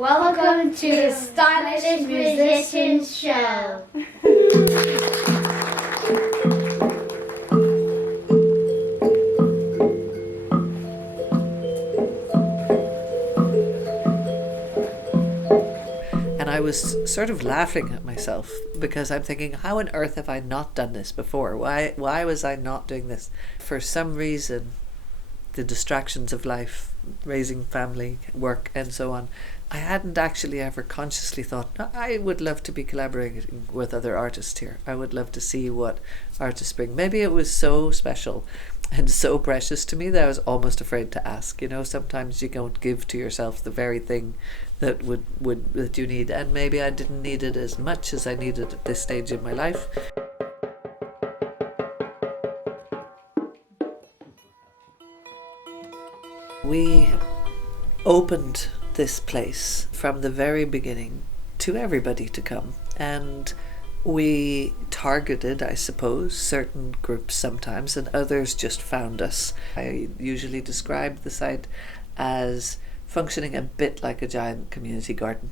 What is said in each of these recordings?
Welcome to Stylish Musicians Show. And I was sort of laughing at myself because I'm thinking, how on earth have I not done this before? Why was I not doing this? For some reason, the distractions of life, raising family, work and so on, I hadn't actually ever consciously thought, "No, I would love to be collaborating with other artists here. I would love to see what artists bring." Maybe it was so special and so precious to me that I was almost afraid to ask. You know, sometimes you don't give to yourself the very thing that that you need, and maybe I didn't need it as much as I needed at this stage in my life. We opened this place from the very beginning to everybody to come, and we targeted, I suppose, certain groups sometimes, and others just found us. I usually describe the site as functioning a bit like a giant community garden.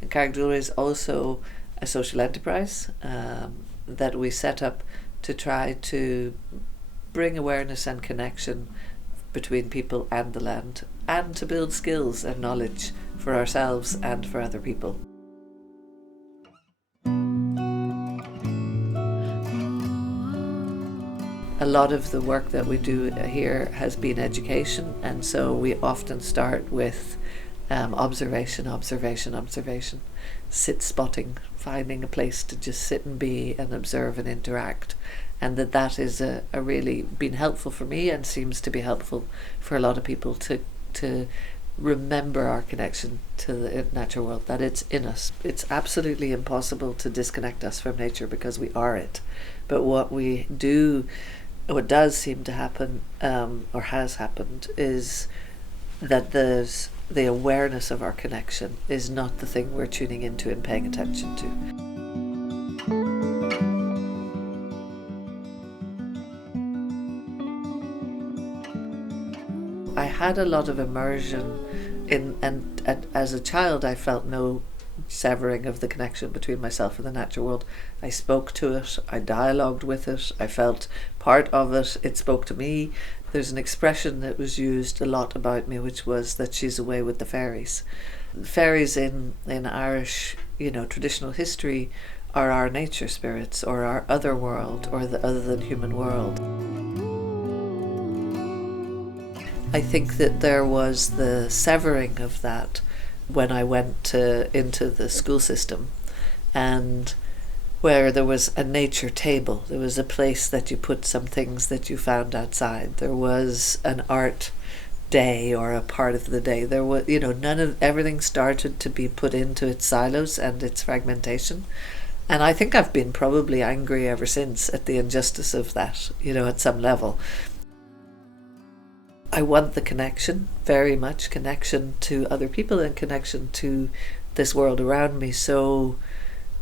And Carraig Dúlra is also a social enterprise that we set up to try to bring awareness and connection between people and the land, and to build skills and knowledge for ourselves and for other people. A lot of the work that we do here has been education, and so we often start with observation, sit spotting, finding a place to just sit and be and observe and interact. And that is a really been helpful for me, and seems to be helpful for a lot of people to remember our connection to the natural world, that it's in us. It's absolutely impossible to disconnect us from nature because we are it. But what does seem to happen, or has happened, is that the awareness of our connection is not the thing we're tuning into and paying attention to. I had a lot of immersion and as a child I felt no severing of the connection between myself and the natural world. I spoke to it, I dialogued with it, I felt part of it, it spoke to me. There's an expression that was used a lot about me, which was that she's away with the fairies. The fairies in Irish, traditional history are our nature spirits, or our other world, or the other than human world. I think that there was the severing of that when I went into the school system, and where there was a nature table. There was a place that you put some things that you found outside. There was an art day, or a part of the day. There was, everything started to be put into its silos and its fragmentation. And I think I've been probably angry ever since at the injustice of that, at some level. I want the connection, very much connection to other people and connection to this world around me. So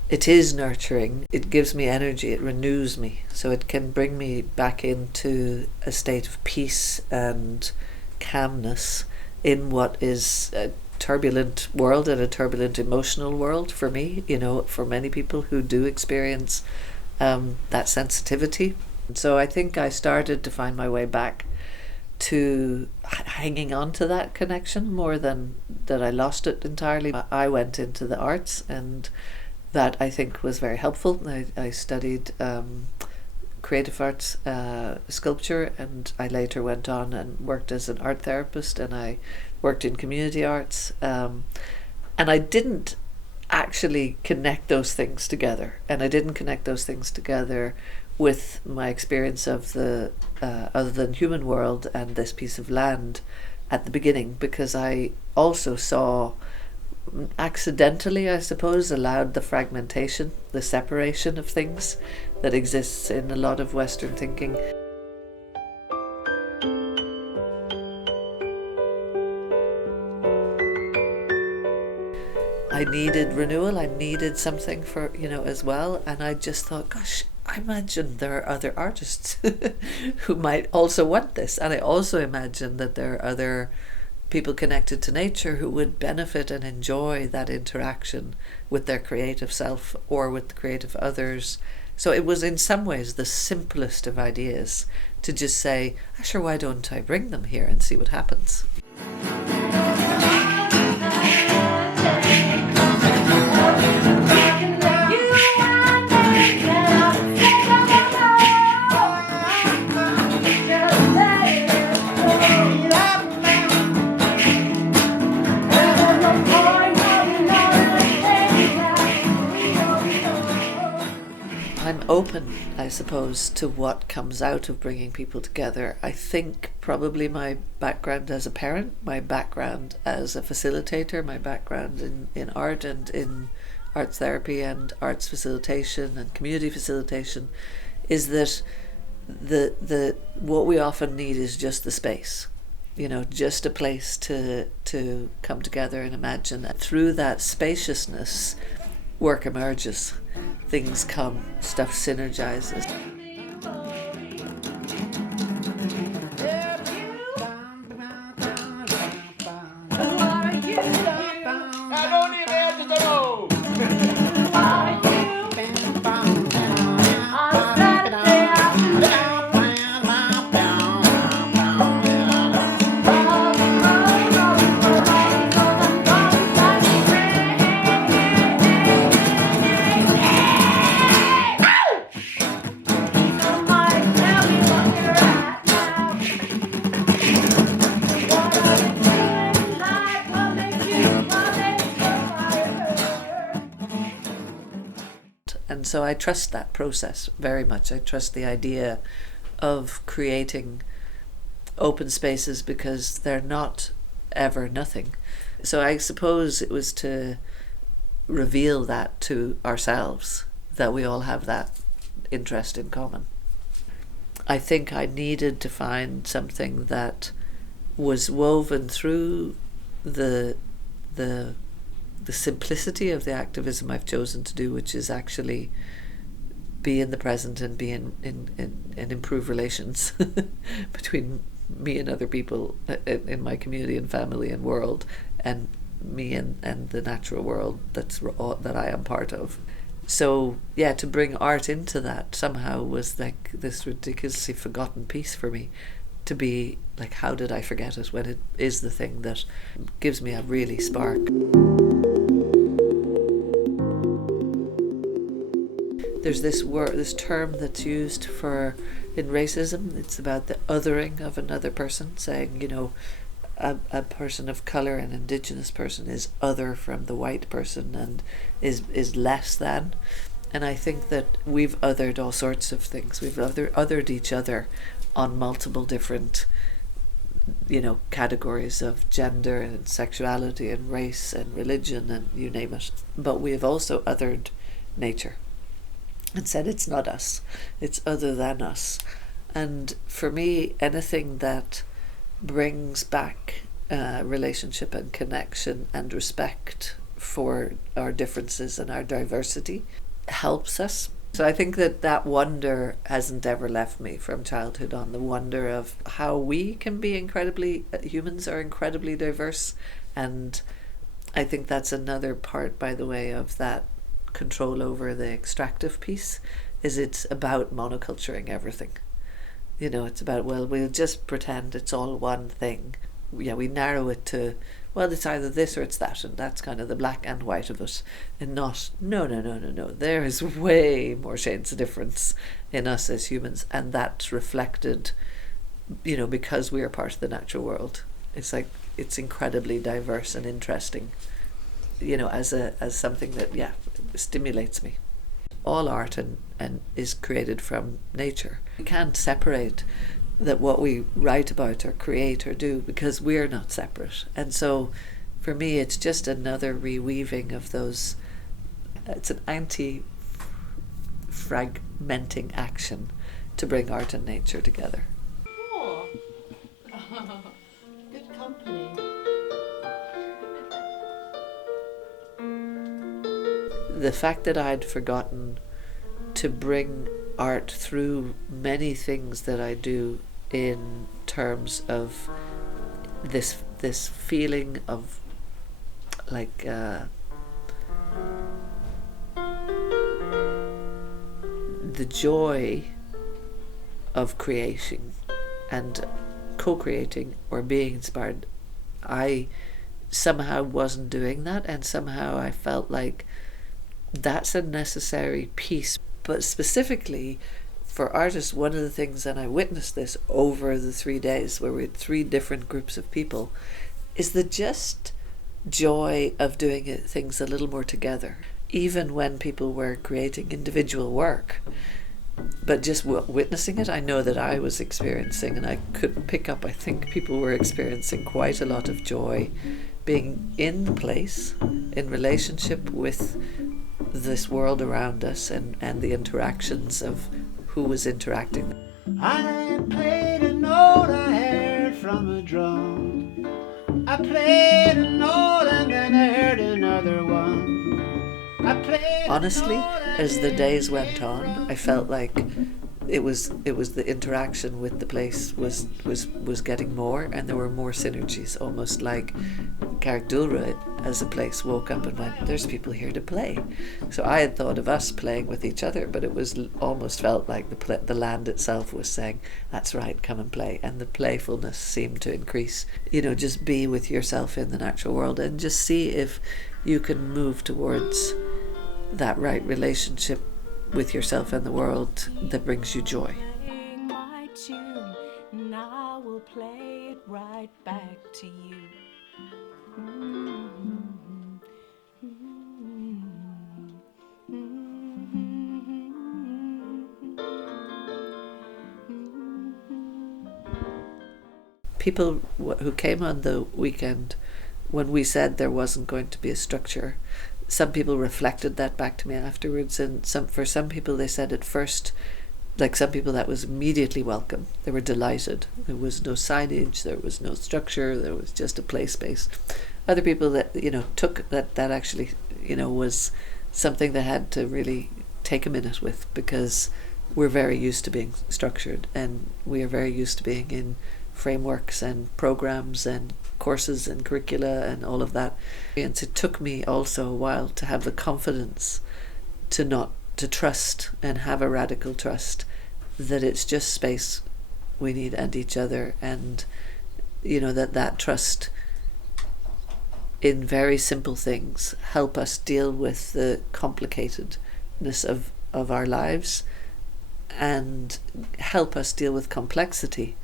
it is nurturing, it gives me energy, it renews me. So it can bring me back into a state of peace and calmness in what is a turbulent world, and a turbulent emotional world for me, for many people who do experience that sensitivity. And so I think I started to find my way back to hanging on to that connection more than that I lost it entirely. I went into the arts, and that I think was very helpful. I studied creative arts, sculpture, and I later went on and worked as an art therapist, and I worked in community arts, and I didn't actually connect those things together, with my experience of the other than human world and this piece of land at the beginning, because I also saw, accidentally I suppose, allowed the fragmentation, the separation of things that exists in a lot of Western thinking. I needed renewal, I needed something for, as well, and I just thought, gosh, I imagine there are other artists who might also want this, and I also imagine that there are other people connected to nature who would benefit and enjoy that interaction with their creative self or with the creative others. So it was in some ways the simplest of ideas to just say, sure, why don't I bring them here and see what happens? I'm open, I suppose, to what comes out of bringing people together. I think probably my background as a parent, my background as a facilitator, my background in art and in arts therapy and arts facilitation and community facilitation is that the what we often need is just the space. Just a place to come together and imagine. And through that spaciousness, work emerges, things come, stuff synergizes. And so I trust that process very much. I trust the idea of creating open spaces because they're not ever nothing. So I suppose it was to reveal that to ourselves, that we all have that interest in common. I think I needed to find something that was woven through the simplicity of the activism I've chosen to do, which is actually be in the present and be in improve relations between me and other people in my community and family and world, and me and the natural world that I am part of. So yeah, to bring art into that somehow was like this ridiculously forgotten piece for me. To be like, how did I forget it when it is the thing that gives me a really spark. There's this term that's used in racism. It's about the othering of another person, saying, a person of colour, an indigenous person, is other from the white person and is less than. And I think that we've othered all sorts of things. We've othered each other on multiple different categories of gender and sexuality and race and religion and you name it. But we have also othered nature and said it's not us, it's other than us. And for me, anything that brings back relationship and connection and respect for our differences and our diversity helps us. So I think that wonder hasn't ever left me from childhood on, the wonder of how we can be humans are incredibly diverse. And I think that's another part, by the way, of that control over the extractive piece, is it's about monoculturing everything. It's about, well, we'll just pretend it's all one thing. Yeah, we narrow it to, well, it's either this or it's that, and that's kind of the black and white of it, and not, no. There is way more shades of difference in us as humans, and that's reflected, because we are part of the natural world. It's like, it's incredibly diverse and interesting, as something that, stimulates me. All art and is created from nature. We can't separate that what we write about or create or do, because we're not separate. And so for me, it's just another reweaving of those. It's an anti-fragmenting action to bring art and nature together. Oh. Good company. The fact that I'd forgotten to bring art through many things that I do in terms of this this feeling of like the joy of creating and co-creating or being inspired. I somehow wasn't doing that, and somehow I felt like that's a necessary piece. But specifically for artists, one of the things, and I witnessed this over the 3 days where we had 3 different groups of people, is the just joy of doing things a little more together, even when people were creating individual work. But just witnessing it, I know that I was experiencing, and I could pick up, I think people were experiencing quite a lot of joy being in the place, in relationship with this world around us, and the interactions of who was interacting. I played a note I heard from a drum. I played a note and then I heard another one. Honestly, as the days went on, I felt like it was the interaction with the place was getting more, and there were more synergies, almost like Carraig Dúlra as a place woke up and went, there's people here to play. So I had thought of us playing with each other, but it was almost felt like the land itself was saying, that's right, come and play. And the playfulness seemed to increase. Just be with yourself in the natural world and just see if you can move towards that right relationship with yourself and the world that brings you joy. My tune, and I will play it right back to you. People who came on the weekend, when we said there wasn't going to be a structure, some people reflected that back to me afterwards, and for some people they said at first, like some people, that was immediately welcome. They were delighted. There was no signage, there was no structure, there was just a play space. Other people that took that actually was something they had to really take a minute with, because we're very used to being structured, and we are very used to being in frameworks and programs and courses and curricula and all of that. And it took me also a while to have the confidence to trust and have a radical trust that it's just space we need and each other, and that trust in very simple things help us deal with the complicatedness of our lives, and help us deal with complexity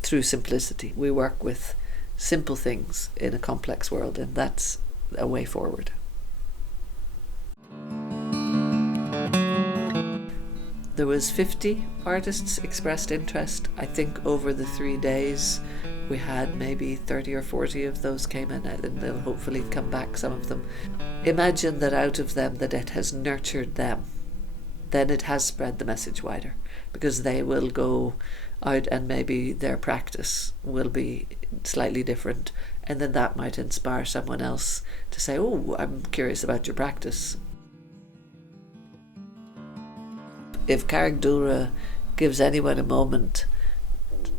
through simplicity. We work with simple things in a complex world, and that's a way forward. There was 50 artists expressed interest. I think over the 3 days we had maybe 30 or 40 of those came in, and they'll hopefully come back, some of them. Imagine that out of them, that it has nurtured them, then it has spread the message wider, because they will go out and maybe their practice will be slightly different, and then that might inspire someone else to say, oh, I'm curious about your practice. If Carraig Dúlra gives anyone a moment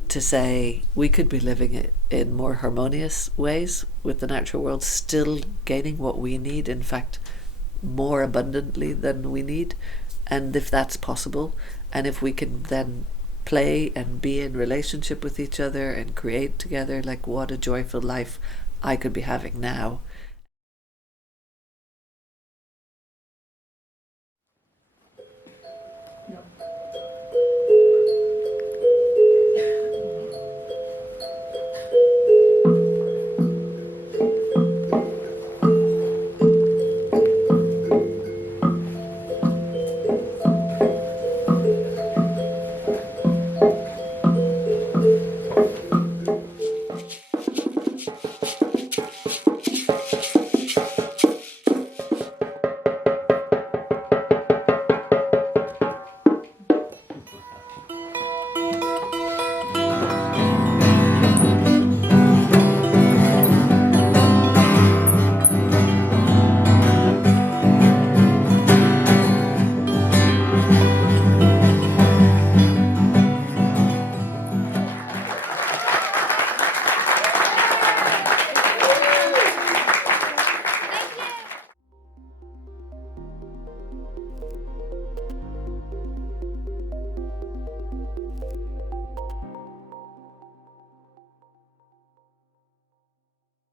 to say we could be living it in more harmonious ways with the natural world, still gaining what we need, in fact more abundantly than we need, and if that's possible, and if we can then play and be in relationship with each other and create together, like what a joyful life I could be having now